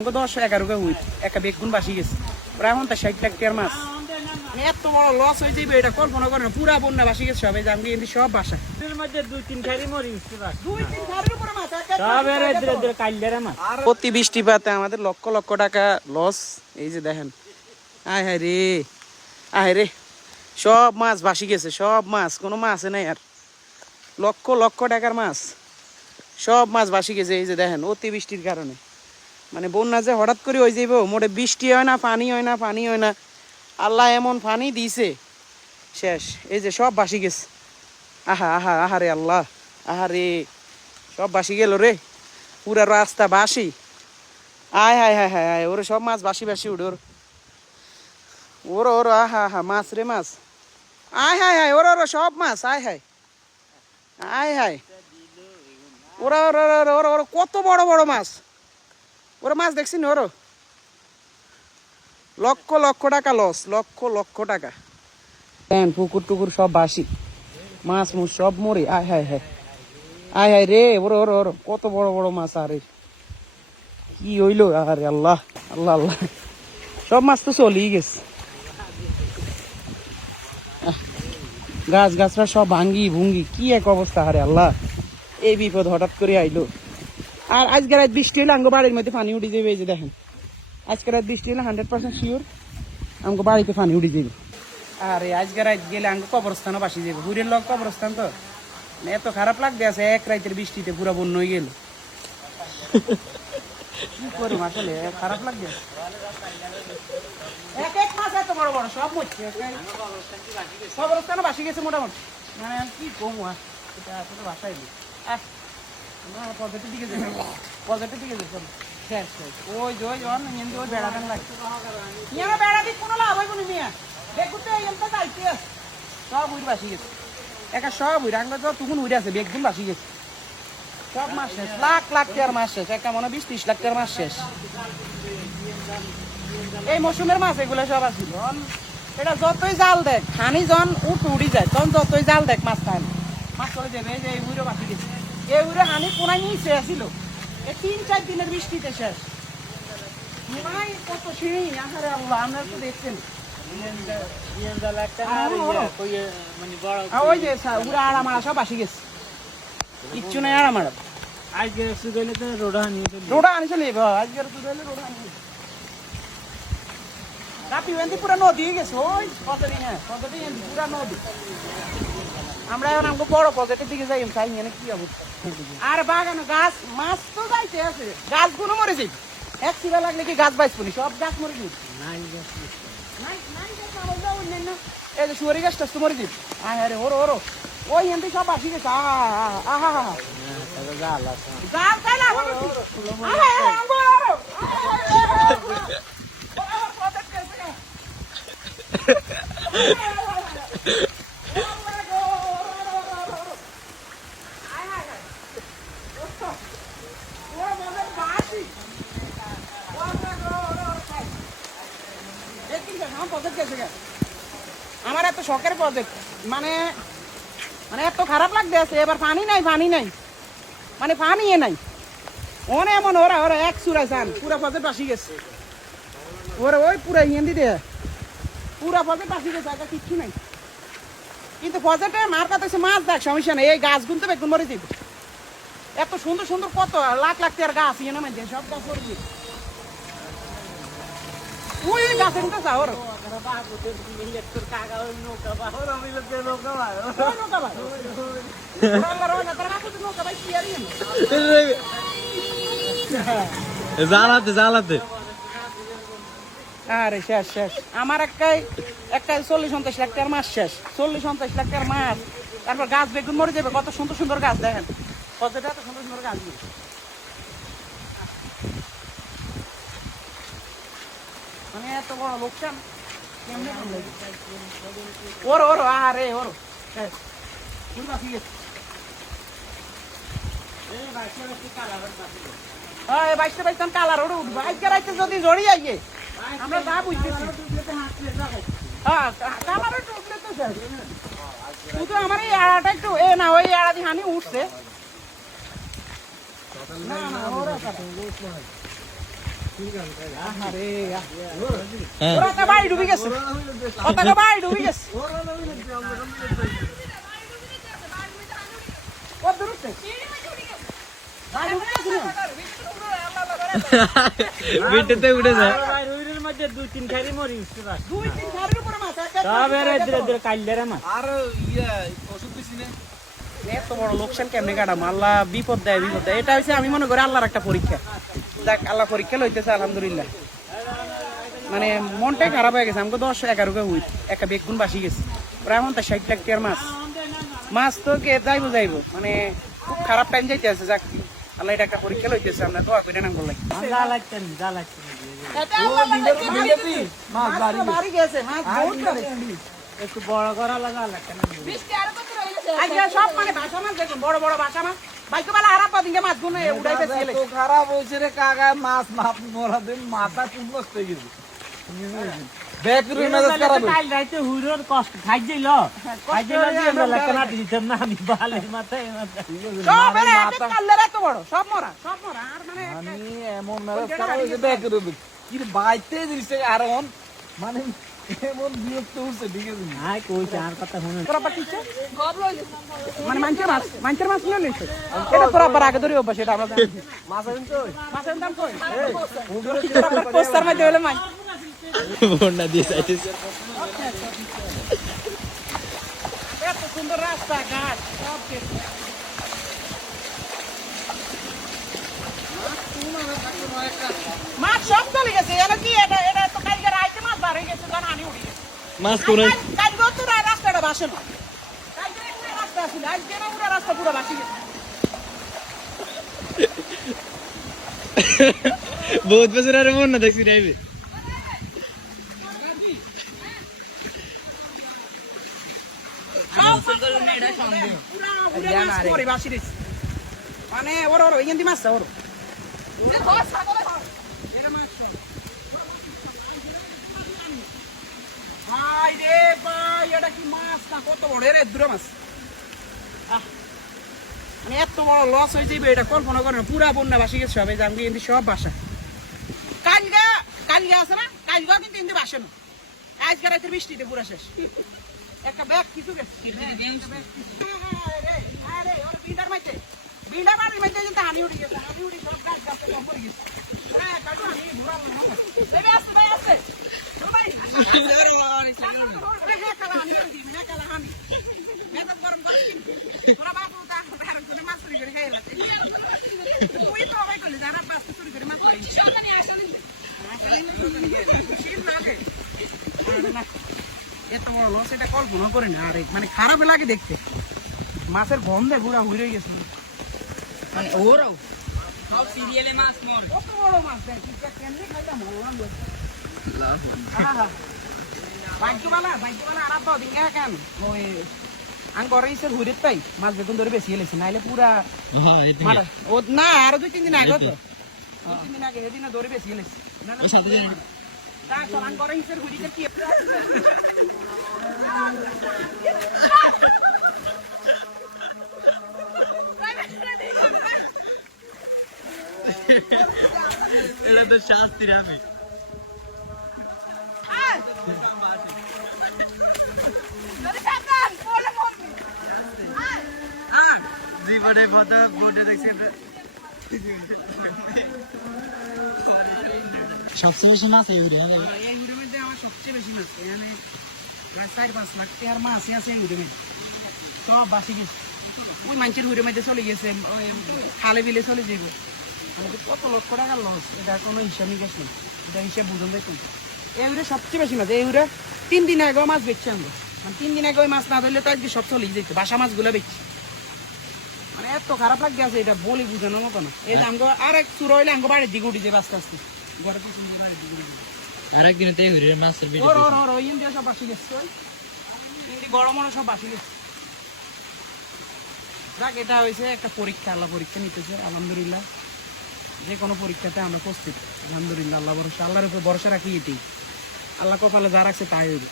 10-11 wheat একটা বেগুন বাসি গেছে প্রায় 60 লাখ টাকার মাছ। এত বড় লস হয়ে যাবে এটা কল্পনা করে না। পুরা বন্যা বাসি গেছে সবাই জানবি এমনি সব বাসা প্রতি বৃষ্টিপাতে আমাদের লক্ষ লক্ষ টাকা লস। এই যে দেখেন আয় হায় রে আয় রে সব মাছ ভাসি গেছে, সব মাছ কোনো মাছ নাই আর। লক্ষ লক্ষ টাকার মাছ সব মাছ ভাসি গেছে। এই যে দেখেন অতি বৃষ্টির কারণে মানে বন্যা যে হঠাৎ করে হয়ে যাইব, মোটে বৃষ্টি হয় না, পানি হয় না, পানি হয় না, আল্লাহ এমন পানি দিছে শেষ। এই যে সব ভাসি গেছে। আহা আহা আহারে আল্লাহ আহারে সব ভাসি গেল রে, পুরা রাস্তা বাসি। আয় হায় হায় হায় হায় ওরে সব মাছ বাসি বাসি উঠে ওর আহা আহা মাছ রে মাছ। আয় হায় হায় ওর সব মাছ আয় হায় আয় হায় ওরা ওরা ওরা ওরা কত বড় বড় মাছ। ওরা মাছ দেখছি না ওর লক্ষ লক্ষ টাকা লস, লক্ষ লক্ষ টাকা। পুকুর টুকুর সব বাসি, মাছ মুছ সব মরে। আয় হায় হায় আয় হায় রে ওর ওর ওর কত বড় বড় মাছ। আরে কি হইলো আরে আল্লাহ আল্লাহ আল্লাহ সব মাছ তো চলেই গেছে। গাছ গাছরা সব ভাঙ্গি ভুঙ্গি কি এক অবস্থা। আরে আল্লাহ এই বিপদ হঠাৎ করে আইলো। আর আজকে রাত বৃষ্টি হলে আমগো বাড়ির মধ্যে পানি উঠে যাবে। এই যে দেখেন আজকে রাত বৃষ্টি হলে 100% শিওর আমগো বাড়িতে পানি উঠে যাবে। আরে আজকে রাত গেলে আমগো কবরস্থানও বাসি যাবে। হুরের লোক কবরস্থান তো এত খারাপ লাগতে আছে। এক রাতের বৃষ্টিতে পুরো বন্যা হয়ে গেল। কি করবো আসলে খারাপ লাগবে। এক এক মাছ এত বড় বড় সব মরছে। কবরস্থানও বাসি গেছে মোটামুটি। মানে কি কমু এটা আসলে বাসায় দিই। পজিটিভ দিকে যাবে, পজিটিভ দিকে যাবে শেষ শেষ। ওই যে ওই ওই বেড়া দেন লাগে বেড়া দিক কোনো লাভ হইব না মিয়া। দেখুন তো এইটা চাইতে সব উইর বাসি গেছে। একা সব উইর আঙ্গা তো তখন উইরে আছে বেগুন বাসি গেছে। সব মাছ শেষ, লাখ লাখ টাকার মাছ শেষ। একটা মনে 20-30 লাখ টাকার মাছ শেষ। এই মৌসুমের মাছ এগুলো সব আসছিল। এটা যতই জাল দেখ খানি জন উঠি যায় তখন যতই জাল দেখ মাছ খায় মাছ চলে যাবে। এই যে এই উইরও বাসি গেছে। এই উইরে হানি কোনায় নিচে আসছিল। এই 3-4 দিনের বৃষ্টিতে শেষ। কত সিঁড়ি আহারে আল্লাহ আমরা তো দেখছেন। ওই যে উড়া আড়ামাড়া সব বাসি গেছে, কিচ্ছু নাই আড়ামাড়া। আজকে রোডা আনি চলে আজকের রোডা আনি রাপি এনদি পুরা নদী হয়ে গেছে। ওই কতদিন পুরা নদী। আমরা এখন আমাকে বড় পকেটের দিকে যাই চাই না কি অবস্থা। আর বাগানো গাছ মাছ তো যাইতে আছে, গাছগুলো মরে যাবে। এক চিরা লাগলে কি গাছ বাইসবনি, সব গাছ মরে যাবে। এই যে সুয়ারি গাছটা তো মরে যাবে। আরে ওর ওর ওই এনদি সব বাসি গেছে। আহা আমার এত শখের প্রজেক্ট মানে মানে এত খারাপ লাগতে আছে। এবার পানি নাই পানি নাই মানে পানি নাই ওনে এমন ওরা ওরা এক চূড়ায় চান পুরা প্রজেক্ট বাসি গেছে। ওরা ওই পুরা ইয়েন্দি দে পুরা প্রজেক্ট বাসি গেছে। আগে কিচ্ছু নাই কিন্তু প্রজেক্টে মার কথা হচ্ছে মাছ দেখ সমস্যা নেই। এই গাছ গুনতে বেগুন মরে যাবে। এত সুন্দর সুন্দর কত লাখ লাখ টাকার গাছ ইয়ে না মানে সব গাছ মরে যাবে। ওই গাছে কিন্তু যাও জ্বালাতে জ্বালাতে আরে শেষ শেষ। আমার একটাই 40-50 লাখ টাকার মাছ শেষ। 40-50 লাখ টাকার মাছ। তারপর গাছ বেগুন মরে যাবে। কত সুন্দর সুন্দর গাছ দেখেন, কতটা এত সুন্দর সুন্দর গাছ। মানে এত বড় লোকসান কেমনে ওর ওর আরে ওর বাইশটা বাইশটান কালার ওর উঠবো। আজকে রাইতে যদি জড়ি আইয়ে আমরা যা বুঝতেছি। হ্যাঁ কালার একটু উঠলে তো স্যার শুধু আমার এই আড়াটা একটু এ না ওই আড়া দিয়ে হানি উঠছে। না না ওরা আরে হ্যাঁ ওরা তো ভাই ডুবে গেছে ওটা তো ভাই ডুবে গেছে ও দূরতে ভাই ডুবে গেছে না বিটেতে উঠে যায় ভাই রুইরের মধ্যে 2-3 খাইরি মরি উঠতে পারে দুই তিন ঘরের উপরে মাছ সব এর ইধর কাইলেরা মাছ আর ওষুধ দিছি না এত বড় লোকসান কেমনে কাটাম আল্লাহ বিপদ দেয় এটা হচ্ছে আমি মনে করি আল্লাহর একটা পরীক্ষা দেখ আল্লাহ পরীক্ষা লইতেছে আলহামদুলিল্লাহ মানে মনটাই খারাপ হয়ে গেছে আমাকে 10-11 কে উইট একটা বেগুন বাসি গেছে প্রায় এখন তা 60 লাখ টাকার মাছ তো কে যাইবো মানে খুব খারাপ টাইম যাইতে আছে যাক আল্লাহ এটা একটা পরীক্ষা লইতেছে আমরা দোয়া করে নাম করলাই যা লাগতেন মাছ বাড়ি গেছে মাছ বহুত করে একটু বড় করা লাগা লাগতেন আজকে সব মানে ভাষা মাছ দেখুন বড় বড় ভাষা মাছ বাইকে বেলা আরাপ দিকে মাছ গুনে উড়াইতে ছেলে তো খারাপ হইছে রে কাকা মাছ মাপ মরা দিন মাথা চুপ নষ্ট হয়ে গেছে বেকুরি মেজাজ খারাপ কাল রাইতে হুইরোর কষ্ট খাই যাইল খাই যাইল যে আমরা লাগনা দিতাম না আমি বালে মাথায় সব এর একটা কাল্লের এত বড় সব মরা আর মানে আমি এমন মেজাজ খারাপ হইছে বেকুরি কি রে বাইতে জিনিসটা আর অন মানে এমন বিরক্ত হচ্ছে ঠিক আছে আই কইছে আর কথা শুনুন তোরা পাটিছে মানে মাংসের মাছ নিয়ে নিছে এটা তোরা আবার আগে ধরে অভ্যাস এটা আমরা জানি মাছ আছেন তো মাছের দাম কই পোস্টার মধ্যে হলো মাছ বন্ডা দিয়ে যাইতেছে এত সুন্দর রাস্তা ঘাট সব কিছু মাছ সব চলে গেছে এর কি এটা তো কালকে রাইতে মাছ বার হয়ে গেছে জানা আনি উড়ি গেছে মাছ করে কালকে তো রাস্তাটা বাসে না কালকে পুরো রাস্তা ছিল আজকে না পুরো রাস্তা পুরো বাসি গেছে বহুত বছর আর মন না দেখছি রাইবে মানে ওর এখান মাছ ওর কত বড় এর দূরে মাছ মানে এত বড় লস হয়ে যাবে এটা কল্পনা করে না পুরা বন্যা বাসি গেছে সবাই জানবি এমনি সব বাসা কালকে আছে না কালকে কিন্তু এমনি বাসে না আজকে রাতের বৃষ্টিতে পুরা শেষ একটা ব্যাগ কিছু গেছে বিন্ডা মারির মধ্যে কিন্তু হানি উঠে গেছে হানি উঠে সব গাছ গাছ কম পড়ে গেছে এত বড় লস এটা কল্পনা করি না আরে মানে খারাপ লাগে দেখতে মাছের গন্ধে পুরা হয়ে গেছে মানে ওরাও সব সিরিয়ালে মাছ মরে কত বড় মাছ দেখ কেমনে খাইতাম বললাম ভাগ্যবালা আরাপ দাও দিন কেন ওই আং করে ইসে ঘুরে তাই মাছ বেতন ধরে বেশি এলেছি নাইলে পুরা ও না আরো 2-3 দিন আগে তো 2-3 দিন আগে এদিন ধরে বেশি এলেছি আং করে ইসে ঘুরে কি এটা তো শাস্তি রে আমি জীবনে কত বোটে দেখছি সবচেয়ে বেশি মাছ এই এই উড়ের মধ্যে আমার সবচেয়ে বেশি মাছ এখানে প্রায় 4-5 লাখ টাকার মাছ আছে এই উড়ের মধ্যে সব বাসি গেছে ওই মানুষের উড়ের মধ্যে চলে গেছে খালে বিলে চলে যাবে আমাদের কত লক্ষ টাকার লস এটা কোনো হিসাব নিকাশ নেই এটা হিসাব বুঝুন দেখুন এই উড়ে সবচেয়ে বেশি মাছ এই উড়ে 3 দিন আগে মাছ বেচছি আমরা মানে 3 দিন আগে ওই মাছ না ধরলে তো আজকে সব চলে যেত বাসা মাছগুলো বেচছি মানে এত খারাপ লাগে আছে এটা বলি বুঝানোর মতো না এই যে আমগো আর এক চুর হইলে আমগো বাড়ির দিকে উঠে যাবে আস্তে আস্তে গোটা কিছু বাড়ির দিকে উঠে যাবে আরেকদিন তো এই ঘুরে মাছের ভিডিও ওই ইন্ডিয়া সব বাসি গেছে ইন্ডি গরম সব বাসি গেছে যাক এটা হয়েছে একটা পরীক্ষা আল্লাহ পরীক্ষা নিতেছে আলহামদুলিল্লাহ যে কোনো পরীক্ষাতে আমরা প্রস্তুত আলহামদুলিল্লাহ আল্লাহ ভরসা আল্লাহর উপর ভরসা রাখি এটি আল্লাহ কপালে যা রাখছে তাই হইবে